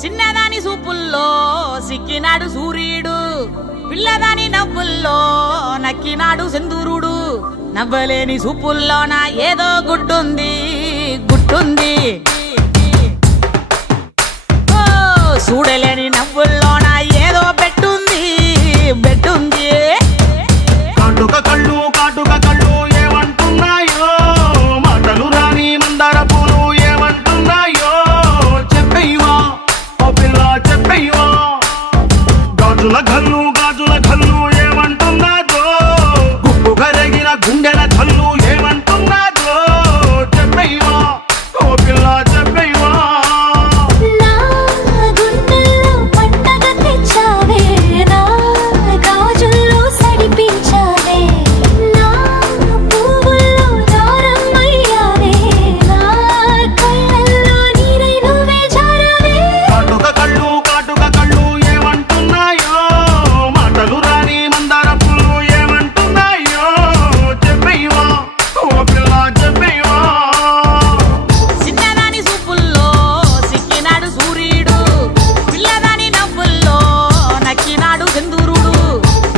చిన్నదాని సూపుల్లో సిక్కినాడు సూర్యుడు, పిల్లదాని నవ్వుల్లో నక్కినాడు సింధూరుడు. నవ్వలేని సూపుల్లోన ఏదో గుడ్డుంది గుట్టుంది, ఓ చూడలేని నవ్వుల్లోన ఏదో బెట్టుంది బెట్టుంది. కాటుక కళ్ళు కాటుక కళ్ళు ఏమంటున్నాయో, మాటలు రాని మందార పూలు ఏమంటున్నాయో. చెప్పయ్యవా ఓ పిల్ల చెప్పయ్యవా, గాజుల కళ్ళు గాజుల కళ్ళు ఏమంటున్నాదో, గుప్పు కరిగిన గుండెల కళ్ళు ఏమంటున్నాదో. చెప్పయ్యవా ఓ పిల్ల చెప్పయ్యవా.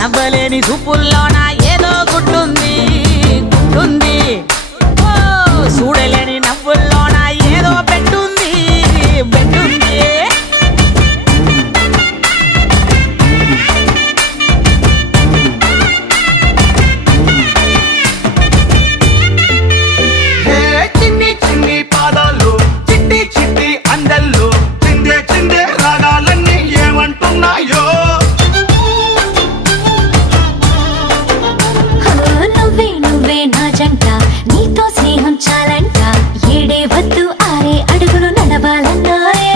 నవ్వలేని సూపుల్లోన ఏదో గుడ్డుంది గుడ్డుంది, ఓ చూడలేని నవ్వుల్లోన ఏదో బెట్టుంది బెట్టుంది. చిన్ని చిన్ని పాదాలు చిట్టి చిట్టి అందెల్లో చిందే చిందే రాగాలన్నీ ఏమంటున్నాయో. నీతో స్నేహం చాలంట, ఏడే వద్దు ఆరే అడుగులు నడవాలన్నారే.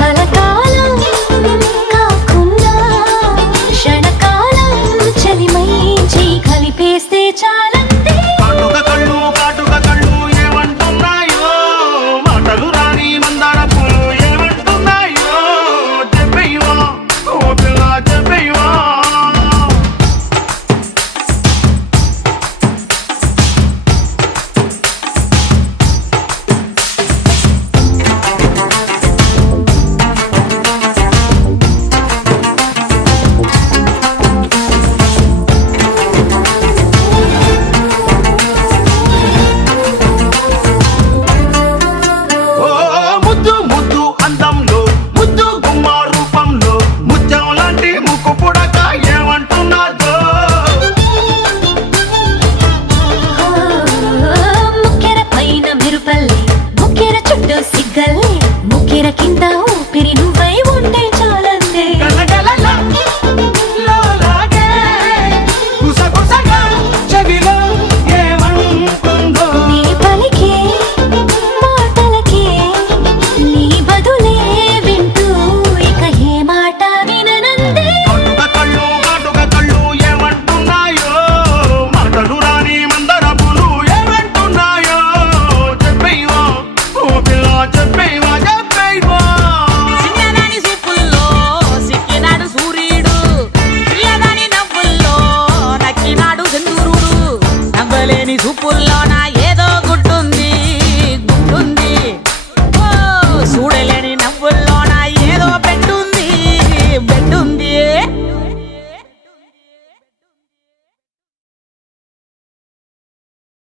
కలకాలం కాకుండా క్షణకాలం చలిమై చేయి కలిపేస్తే చాలంతే. కాటుక కళ్ళు కాటుక కళ్ళు ఏమంటున్నాయో, మాటలు రాని మందార పూలు ఏమంటున్నాయో. చెప్పయ్యవా ఓ పిల్ల చెప్పయ్యవా. ముద్దు ముద్దు అందంలో ముద్దు గుమ్మ రూపంలో ముత్యం లాంటి ముక్కు పుడక ఏమంటున్నాదో. ముక్కెర పైన మెరుపల్లే, ముక్కెర చుట్టూ సిగ్గల్లే, ముక్కెర కింద ఊపిరి నువ్వై ఉంటే చాలందే. గలగలలా లోలాగే గుసగుసగా చెవిలో ఏమంటుందో. నీ పలికే మాటలకే నీ బదులే వింటూ ఇక ఏ మాట విననందే. కాటుక కళ్ళు కాటుక కళ్ళు ఏమంటున్నాయో, మాటలు రాని మందర పూలు ఏమంటున్నాయో. చెప్పయ్యవా ఓ పిల్ల చెప్పయ్యవా చెప్పయ్యవా. చిన్నదాని సూపుల్లో సిక్కినాడు సూర్యుడు, పిల్లదాని నవ్వుల్లో నక్కినాడు సింధూరుడు. నవ్వలేని సూపుల్లోన ఏదో గుడ్డుంది గుడ్డుంది,